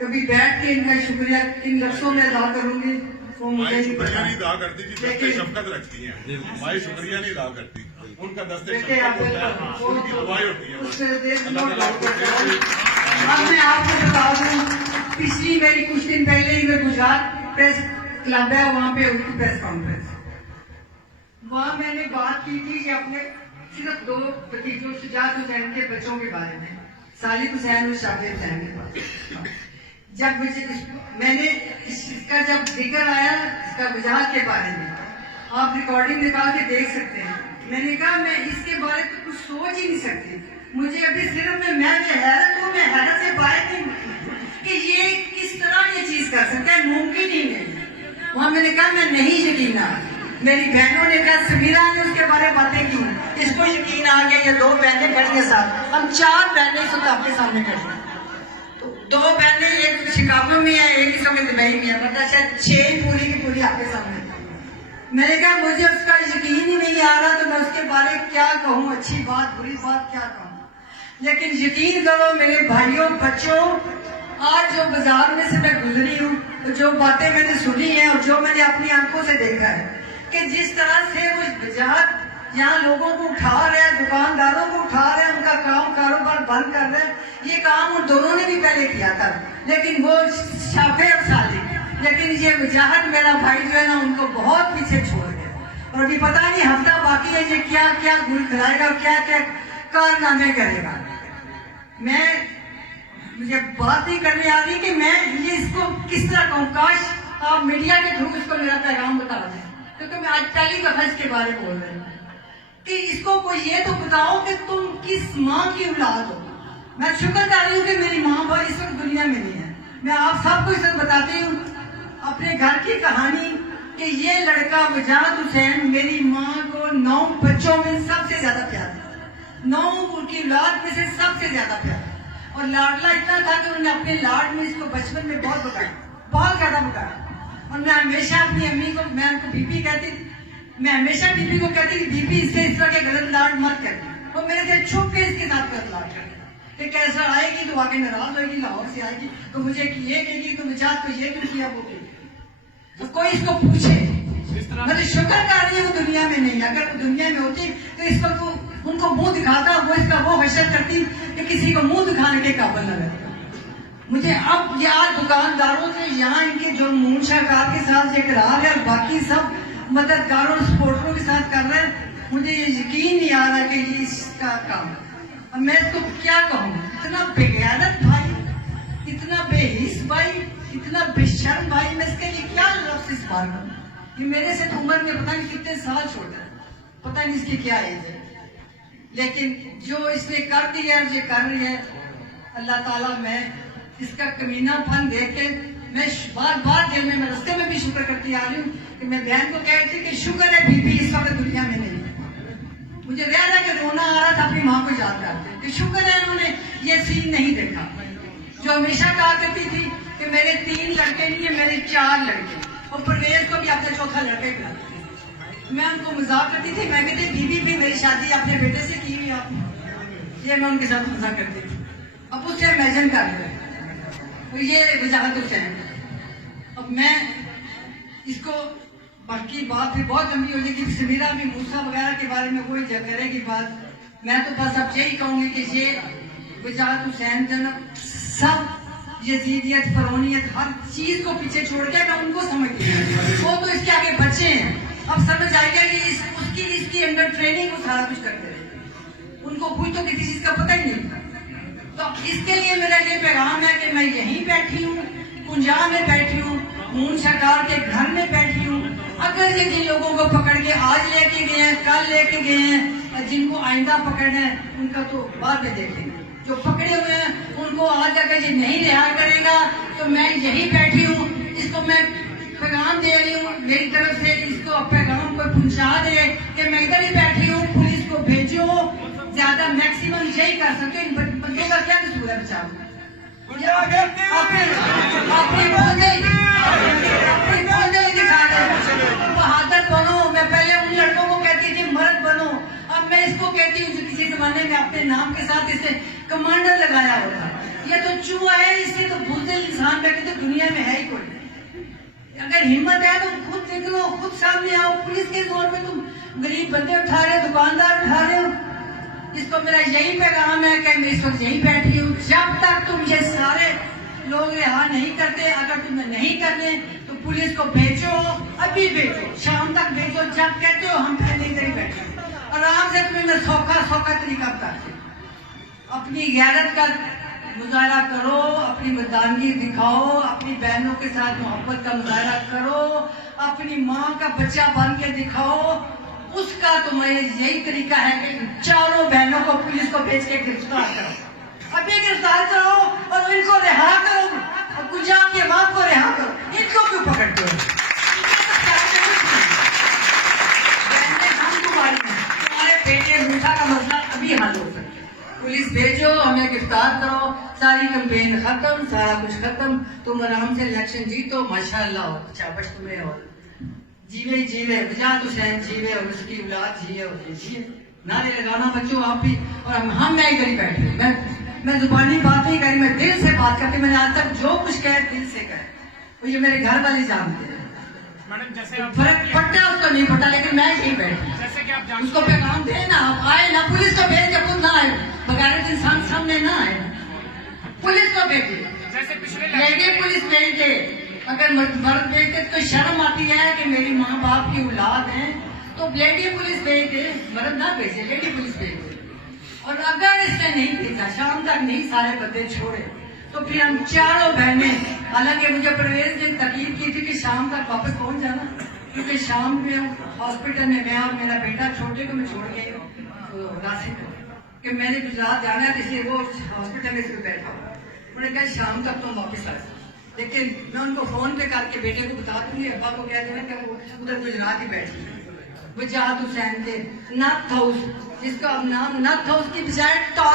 कभी बैठ के इनका शुक्रिया किन लफ्जों में अदा करूंगी वो मुझे नहीं पता। नहीं अदा करती जी, दस्ते शफकत रखती हैं, माई शुक्रिया नहीं अदा करती, उनका दस्ते देखिए शफकत होता है, उनकी दुआएं होती हैं। अब मैं आपको बता दूं, पिछली मेरी कुछ दिन पहले ही मैं गुजरात प्रेस क्लब है, वहाँ पे हुई थी प्रेस कॉन्फ्रेंस। वहाँ मैंने बात की थी कि अपने सिर्फ 2 भतीजों शुजात हुसैन के बच्चों के बारे में, सालिक हुसैन और शाबिर हुसैन के बारे में। जब मुझे मैंने इसका जब जिक्र आया, इसका वजाहत के बारे में, आप रिकॉर्डिंग निकाल के देख सकते हैं, मैंने कहा मैं इसके बारे में कुछ सोच ही नहीं सकती। मुझे अभी सिर्फ मैं हैरत हूँ, मैं हैरत से बाहर नहीं कि ये किस तरह ये चीज कर सकता है, मुमकिन ही नहीं। वहां मैंने कहा मैं नहीं यकीन आ। मेरी बहनों ने कहा, समीरा ने उसके बारे में बातें की, इसको यकीन आ गया। ये 2 बहनें खड़ी हैं साथ, हम 4 बहनें इस वक्त आपके सामने खड़ी हैं। तो 2 बहनें, एक शिकागो में है, एक इस वक्त दुबई में है, मतलब शायद 6 पूरी की पूरी आपके सामने। मैंने कहा मुझे उसका यकीन ही नहीं आ रहा, तो मैं उसके बारे में क्या कहूँ, अच्छी बात बुरी बात क्या कहूँ। लेकिन यकीन करो मेरे भाइयों बच्चों, आज जो बाजार में से मैं गुजरी हूँ, जो बातें मैंने सुनी है और जो मैंने अपनी आंखों से देखा है कि जिस तरह से वो बाजार यहाँ लोगों को उठा रहे हैं, दुकानदारों को उठा रहे हैं, उनका काम कारोबार बंद कर रहे हैं। ये काम उन दोनों ने भी पहले किया था, लेकिन वो शाफे और सालिक, लेकिन ये वजाहत मेरा भाई जो है ना, उनको बहुत पीछे छोड़ गया। और अभी पता नहीं हफ्ता बाकी है, ये क्या क्या गुल खिलाएगा, क्या क्या कारनामे करेगा। मुझे बात नहीं करने आ रही कि मैं ये इसको किस तरह कहूँ। काश आप मीडिया के थ्रू इसको मेरा पैगाम बता दें, क्योंकि मैं आज पहली दफा इसके बारे में बोल रही हूँ कि इसको कोई ये तो बताओ कि तुम किस माँ की औलाद हो। मैं शुक्र कर रही हूँ कि मेरी माँ बाप इस वक्त दुनिया में नहीं है। मैं आप सबको इस वक्त बताती हूँ अपने घर की कहानी कि ये लड़का वजाहत हुसैन मेरी माँ को 9 बच्चों में सबसे ज्यादा प्यार था, 9 उनकी औलाद में से सबसे ज्यादा प्यार। और लाडला इतना था कि उन्होंने अपने लाड में इसको बचपन में बहुत बताया, बहुत ज्यादा बताया। और मैं हमेशा अपनी अम्मी को, मैं उनको बीबी कहती थी, मैं हमेशा बीबी को कहती कि बीबी इससे इस तरह के गलत लाड मत कर। वो मेरे से छुप के इसके साथ गलत लाड करती। कैसा आएगी तो आगे नाराज होगी, लाहौर से आएगी तो मुझे ये कहेगी, तुम जात को ये क्यों किया, वो तो कोई इसको पूछे। मैं शुक्र कर रही हूँ दुनिया में नहीं, अगर वो दुनिया में होती तो इस वक्त उनको मुंह दिखाता, वो इसका वो हशर करती कि किसी को मुंह दिखाने के काबिल न रहता। मुझे अब यार दुकानदारों से यहाँ इनके जो मूंशाकार के साथ ये करा रहे और बाकी सब मददगारों सपोर्टरों के साथ कर रहे हैं, मुझे ये यकीन नहीं आ रहा कि ये इसका काम। अब मैं इसको क्या कहूँ, इतना बेगैरत भाई, इतना बेहिस भाई, इतना बेशर्म भाई, मैं इसके लिए क्या लफ्ज़ इस बार करूँ। ये मेरे से उम्र में पता नहीं कितने साल छोटा है, पता नहीं इसकी क्या एज है, लेकिन जो इसने कर दिया है, ये कर रही है, अल्लाह ताला, मैं इसका कमीनापन देख के मैं बार बार दिल में, मैं रास्ते में भी शुक्र करती आ रही हूँ कि मैं बहन को कह रही थी कि शुक्र है बीबी इस वक्त दुनिया में नहीं। मुझे रह के रोना आ रहा था अपनी माँ को याद करते कि शुक्र है इन्होंने ये सीन नहीं देखा। जो हमेशा कहा करती थी कि मेरे 3 लड़के नहीं है, मेरे 4 लड़के, और परवेज को भी अपना चौथा लड़का खिलाती। मैं उनको मजाक करती थी, मैं कहती बीबी भी मेरी शादी अपने बेटे से की हुई आपने, ये मैं उनके साथ मजाक करती थी। अब उससे इमेजिन कर रहे तो ये वजाहत हुसैन। अब मैं इसको बाकी बात भी बहुत लंबी हो जाएगी, समीरा भी मूसा वगैरह के बारे में कोई करेगी बात। मैं तो बस अब यही कहूंगी कि ये वजाहत हुसैन जनब सब यजीदियत, फरौनियत, हर चीज को पीछे छोड़ के मैं उनको समझती हूँ। वो तो इसके आगे बच्चे हैं, अब समझ आएगा कि इसकी अंडर ट्रेनिंग वो सारा कुछ करते रहे, उनको कुछ तो किसी चीज का पता ही नहीं। तो इसके लिए मेरा ये पैगाम है कि मैं यहीं बैठी हूँ, पंजाब में बैठी हूँ, मून सरकार के घर में बैठी हूँ। अगर ये जिन लोगों को पकड़ के आज लेके गए हैं, कल लेके गए हैं, जिनको आइंदा पकड़ना है उनका तो बाद में देखेंगे। जो पकड़े हुए हैं उनको आज अगर ये नहीं रिहा करेगा तो मैं यहीं बैठी हूँ, इसको मैं पैगाम दे रही हूँ मेरी तरफ से, इसको पैगाम को पहुँचा दे कि मैं इधर ही बैठी हूँ, पुलिस को भेजो, ज्यादा मैक्सिमम यही कर सकते। इन बंदों का क्या कसूर है बचाओ, बहादुर बनो। मैं पहले उन लड़कों को कहती थी मर्द बनो, अब मैं इसको कहती हूँ किसी जमाने में अपने नाम के साथ इसे कमांडर लगाया होता। ये तो चूहा है, इससे तो बुज़दिल इंसान इंसान पे तो दुनिया में है ही कोई नहीं। अगर हिम्मत है तो खुद निकलो, खुद सामने आओ। पुलिस के जोर में तुम गरीब बंदे उठा रहे हो, दुकानदार उठा रहे हो। इसको मेरा यही पैगाम है कि मैं इस वक्त यही बैठी हूँ। जब तक तुम ये सारे लोग रिहा नहीं करते, अगर तुम्हें नहीं करने तो पुलिस को भेजो, अभी भेजो, शाम तक भेजो। जब कहते हो हम पहले इधर ही बैठे, आराम से तुम्हें मैं सौखा तरीका बताती हूँ। अपनी गैरत का मुजाहरा करो, अपनी मर्दानगी दिखाओ, अपनी बहनों के साथ मोहब्बत का मुजाहरा करो, अपनी माँ का बच्चा बन के दिखाओ। उसका तुम्हें यही तरीका है कि चारों बहनों को पुलिस को भेज के गिरफ्तार करो, अभी गिरफ्तार करो और इनको रिहा करो। और गुजरात के बाप को रिहा करो, इनको क्यों पकड़ते हो? हम तुम्हारे बेटे मूसा का मसला अभी हल हो सकता है। पुलिस भेजो, हमें गिरफ्तार करो, सारी कैंपेन खत्म, सारा कुछ खत्म। तुम आराम से इलेक्शन जीतो, माशाअल्लाह हो, शाबाश तुम्हें। और जीवे गुजरात हुसैन जीवे और उसकी औलाद जिए और जिए। नारे लगाना बच्चों आप भी, और हम मैं इधर ही बैठे। मैं जुबानी बात नहीं करी, मैं दिल से बात करती। मैंने आज तक जो कुछ कहे दिल से कहे, वो ये मेरे घर वाले जानते हैं। मैडम जैसे फर्क पड़ता है उसको नहीं पड़ता, लेकिन मैं यही बैठी। जैसे कि आप जानते उसको पैगाम दे ना, आप आए ना, पुलिस को भेज के खुद ना आए, बगैर इंसान सामने ना आए, पुलिस को भेजे। जैसे पिछले लेडी पुलिस भेज दे। अगर मर्द भेजते तो शर्म आती है कि मेरी माँ बाप की औलाद है, तो लेडी पुलिस भेज दे, मर्द ना भेजे, लेडी पुलिस भेज दे। और अगर इसने नहीं भेजा, शाम तक नहीं सारे बंदे छोड़े, तो फिर हम चारों बहनें, हालांकि मुझे परवेज ने तकीद की थी कि शाम तक वापस पहुंच जाना, क्योंकि शाम में हॉस्पिटल में मैं और मेरा बेटा छोटे को मैं छोड़ गई राशिद कि मैंने गुजरात जाना है, इसलिए वो हॉस्पिटल में सिर्फ बैठा। उन्होंने कहा शाम तक तुम वापस आ जाओ, लेकिन मैं उनको फोन पे करके बेटे को बता दूंगी, अब्बा को कह देना कि वो उधर गुजरात ही बैठी है। वो जात हुसैन थे, नथ हाउस, जिसका अब नाम नथ हाउस की बजाय